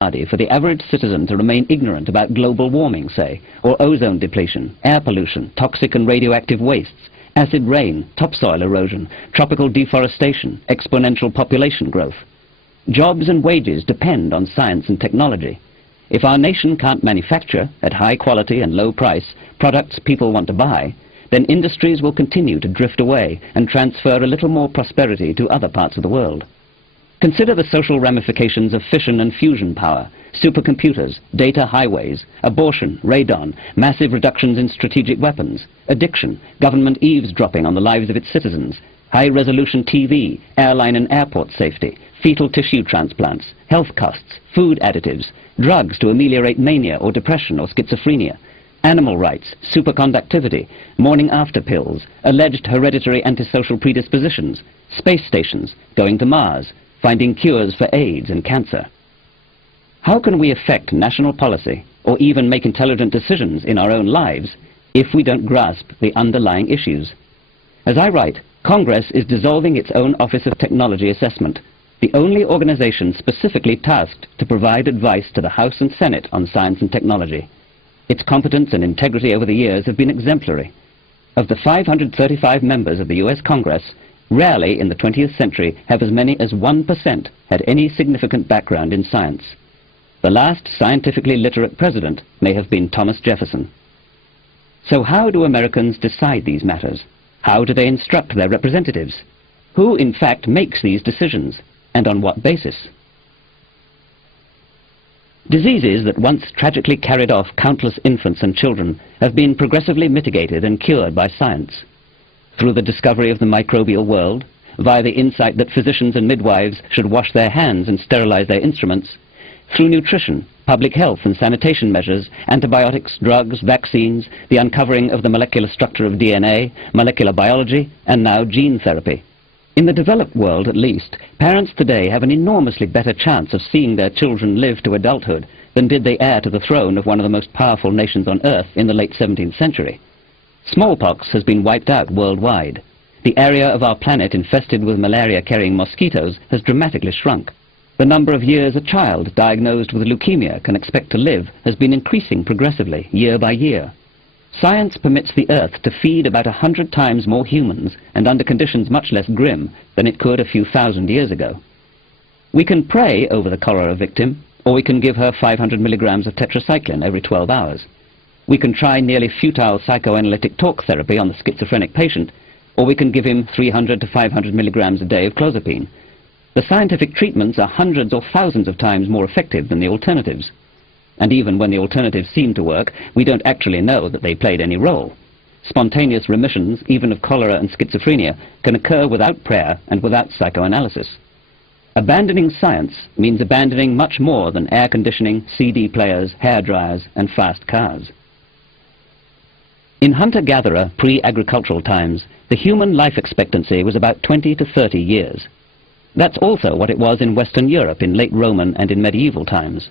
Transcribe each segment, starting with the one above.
for the average citizen to remain ignorant about global warming, say, or ozone depletion, air pollution, toxic and radioactive wastes, acid rain, topsoil erosion, tropical deforestation, exponential population growth. Jobs and wages depend on science and technology. If our nation can't manufacture, at high quality and low price, products people want to buy, then industries will continue to drift away and transfer a little more prosperity to other parts of the world. Consider the social ramifications of fission and fusion power, supercomputers, data highways, abortion, radon, massive reductions in strategic weapons, addiction, government eavesdropping on the lives of its citizens, high-resolution TV, airline and airport safety, fetal tissue transplants, health costs, food additives, drugs to ameliorate mania or depression or schizophrenia, animal rights, superconductivity, morning-after pills, alleged hereditary antisocial predispositions, space stations, going to Mars, finding cures for AIDS and cancer. How can we affect national policy or even make intelligent decisions in our own lives if we don't grasp the underlying issues? As I write, Congress is dissolving its own Office of Technology Assessment, the only organization specifically tasked to provide advice to the House and Senate on science and technology. Its competence and integrity over the years have been exemplary. Of the 535 members of the U.S. Congress, rarely in the 20th century have as many as 1% had any significant background in science. The last scientifically literate president may have been Thomas Jefferson. So how do Americans decide these matters? How do they instruct their representatives? Who, in fact, makes these decisions, and on what basis? Diseases that once tragically carried off countless infants and children have been progressively mitigated and cured by science. Through the discovery of the microbial world, via the insight that physicians and midwives should wash their hands and sterilize their instruments, through nutrition, public health and sanitation measures, antibiotics, drugs, vaccines, the uncovering of the molecular structure of DNA, molecular biology, and now gene therapy. In the developed world, at least, parents today have an enormously better chance of seeing their children live to adulthood than did they heir to the throne of one of the most powerful nations on earth in the late 17th century. Smallpox has been wiped out worldwide. The area of our planet infested with malaria-carrying mosquitoes has dramatically shrunk. The number of years a child diagnosed with leukemia can expect to live has been increasing progressively, year by year. Science permits the Earth to feed about 100 times more humans and under conditions much less grim than it could a few thousand years ago. We can pray over the cholera victim, or we can give her 500 milligrams of tetracycline every 12 hours. We can try nearly futile psychoanalytic talk therapy on the schizophrenic patient, or we can give him 300 to 500 milligrams a day of clozapine. The scientific treatments are hundreds or thousands of times more effective than the alternatives. And even when the alternatives seem to work, we don't actually know that they played any role. Spontaneous remissions, even of cholera and schizophrenia, can occur without prayer and without psychoanalysis. Abandoning science means abandoning much more than air conditioning, CD players, hair dryers, and fast cars. In hunter-gatherer, pre-agricultural times, the human life expectancy was about 20 to 30 years. That's also what it was in Western Europe in late Roman and in medieval times.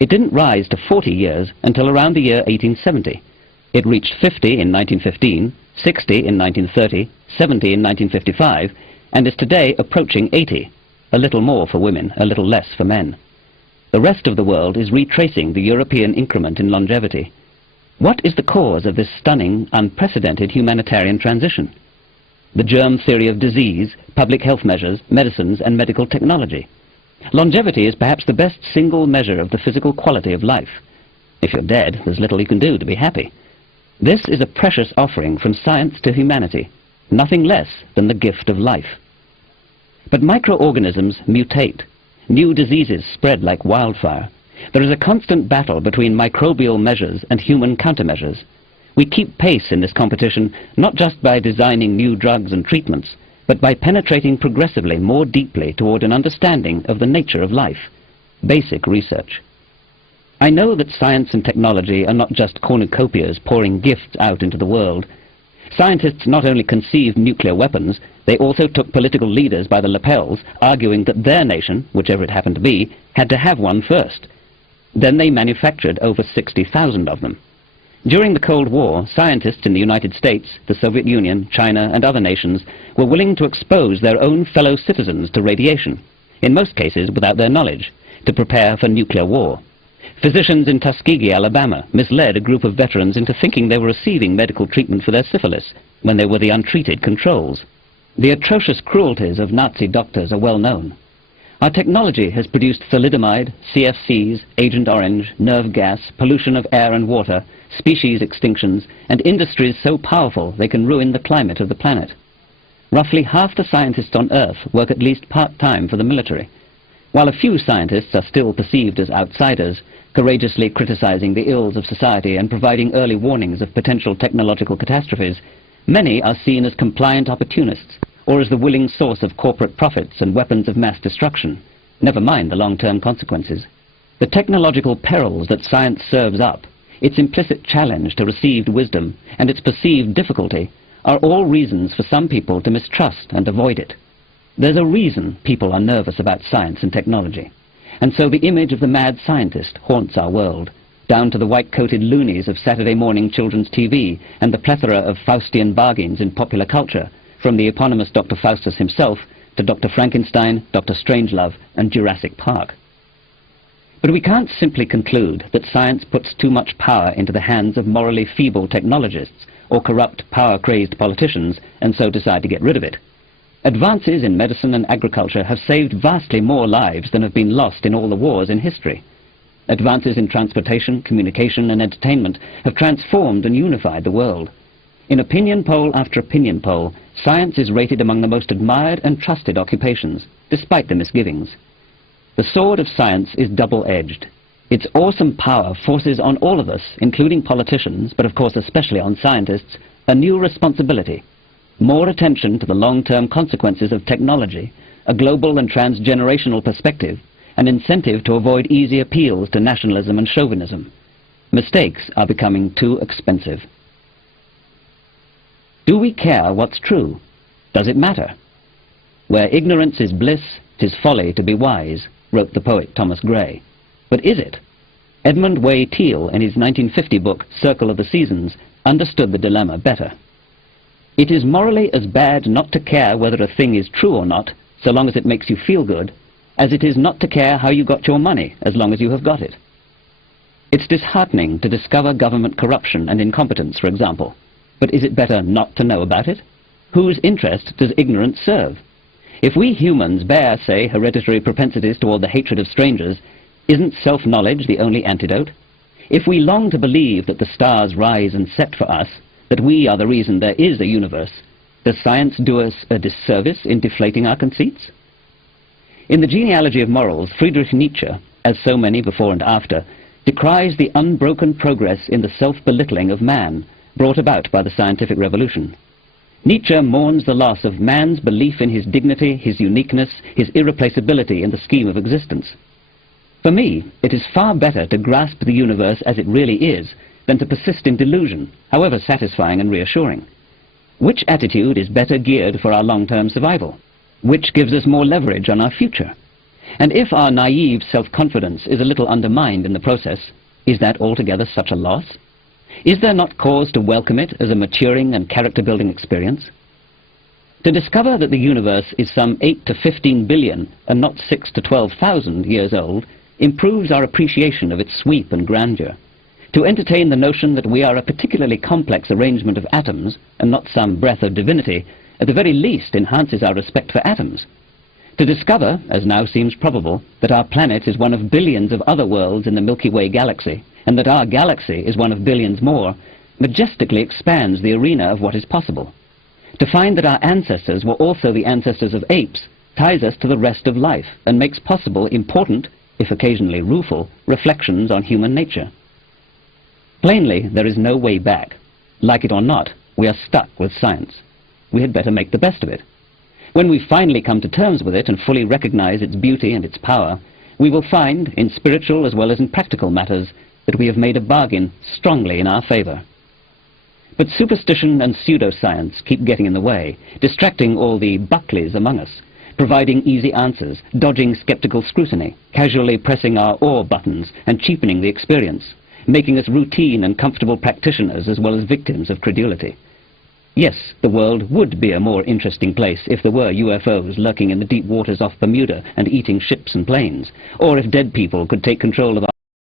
It didn't rise to 40 years until around the year 1870. It reached 50 in 1915, 60 in 1930, 70 in 1955, and is today approaching 80, a little more for women, a little less for men. The rest of the world is retracing the European increment in longevity. What is the cause of this stunning, unprecedented humanitarian transition? The germ theory of disease, public health measures, medicines, and medical technology. Longevity is perhaps the best single measure of the physical quality of life. If you're dead, there's little you can do to be happy. This is a precious offering from science to humanity, nothing less than the gift of life. But microorganisms mutate. New diseases spread like wildfire. There is a constant battle between microbial measures and human countermeasures. We keep pace in this competition not just by designing new drugs and treatments, but by penetrating progressively more deeply toward an understanding of the nature of life. Basic research. I know that science and technology are not just cornucopias pouring gifts out into the world. Scientists not only conceived nuclear weapons, they also took political leaders by the lapels, arguing that their nation, whichever it happened to be, had to have one first. Then they manufactured over 60,000 of them. During the Cold War, scientists in the United States, the Soviet Union, China, and other nations were willing to expose their own fellow citizens to radiation, in most cases without their knowledge, to prepare for nuclear war. Physicians in Tuskegee, Alabama, misled a group of veterans into thinking they were receiving medical treatment for their syphilis when they were the untreated controls. The atrocious cruelties of Nazi doctors are well known. Our technology has produced thalidomide, CFCs, Agent Orange, nerve gas, pollution of air and water, species extinctions, and industries so powerful they can ruin the climate of the planet. Roughly half the scientists on Earth work at least part-time for the military. While a few scientists are still perceived as outsiders, courageously criticizing the ills of society and providing early warnings of potential technological catastrophes, many are seen as compliant opportunists or as the willing source of corporate profits and weapons of mass destruction, never mind the long-term consequences. The technological perils that science serves up, its implicit challenge to received wisdom, and its perceived difficulty are all reasons for some people to mistrust and avoid it. There's a reason people are nervous about science and technology, and so the image of the mad scientist haunts our world, down to the white-coated loonies of Saturday morning children's TV and the plethora of Faustian bargains in popular culture, from the eponymous Dr. Faustus himself to Dr. Frankenstein, Dr. Strangelove, and Jurassic Park. But we can't simply conclude that science puts too much power into the hands of morally feeble technologists or corrupt, power-crazed politicians and so decide to get rid of it. Advances in medicine and agriculture have saved vastly more lives than have been lost in all the wars in history. Advances in transportation, communication, and entertainment have transformed and unified the world. In opinion poll after opinion poll, science is rated among the most admired and trusted occupations, despite the misgivings. The sword of science is double-edged. Its awesome power forces on all of us, including politicians, but of course especially on scientists, a new responsibility. More attention to the long-term consequences of technology, a global and transgenerational perspective, an incentive to avoid easy appeals to nationalism and chauvinism. Mistakes are becoming too expensive. Do we care what's true? Does it matter? Where ignorance is bliss, 'tis folly to be wise, wrote the poet Thomas Gray. But is it? Edmund Way Teale, in his 1950 book Circle of the Seasons, understood the dilemma better. It is morally as bad not to care whether a thing is true or not, so long as it makes you feel good, as it is not to care how you got your money, as long as you have got it. It's disheartening to discover government corruption and incompetence, for example. But is it better not to know about it? Whose interest does ignorance serve? If we humans bear, say, hereditary propensities toward the hatred of strangers, isn't self-knowledge the only antidote? If we long to believe that the stars rise and set for us, that we are the reason there is a universe, does science do us a disservice in deflating our conceits? In the Genealogy of Morals, Friedrich Nietzsche, as so many before and after, decries the unbroken progress in the self-belittling of man, brought about by the scientific revolution. Nietzsche mourns the loss of man's belief in his dignity, his uniqueness, his irreplaceability in the scheme of existence. For me, it is far better to grasp the universe as it really is than to persist in delusion, however satisfying and reassuring. Which attitude is better geared for our long-term survival? Which gives us more leverage on our future? And if our naive self-confidence is a little undermined in the process, is that altogether such a loss? Is there not cause to welcome it as a maturing and character-building experience? To discover that the universe is some 8 to 15 billion and not 6 to 12,000 years old improves our appreciation of its sweep and grandeur. To entertain the notion that we are a particularly complex arrangement of atoms and not some breath of divinity, at the very least enhances our respect for atoms. To discover, as now seems probable, that our planet is one of billions of other worlds in the Milky Way galaxy, and that our galaxy is one of billions more, majestically expands the arena of what is possible. To find that our ancestors were also the ancestors of apes ties us to the rest of life and makes possible important, if occasionally rueful, reflections on human nature. Plainly, there is no way back. Like it or not, we are stuck with science. We had better make the best of it. When we finally come to terms with it and fully recognize its beauty and its power, we will find, in spiritual as well as in practical matters, that we have made a bargain strongly in our favor. But superstition and pseudoscience keep getting in the way, distracting all the Buckleys among us, providing easy answers, dodging skeptical scrutiny, casually pressing our awe buttons and cheapening the experience, making us routine and comfortable practitioners as well as victims of credulity. Yes, the world would be a more interesting place if there were UFOs lurking in the deep waters off Bermuda and eating ships and planes, or if dead people could take control of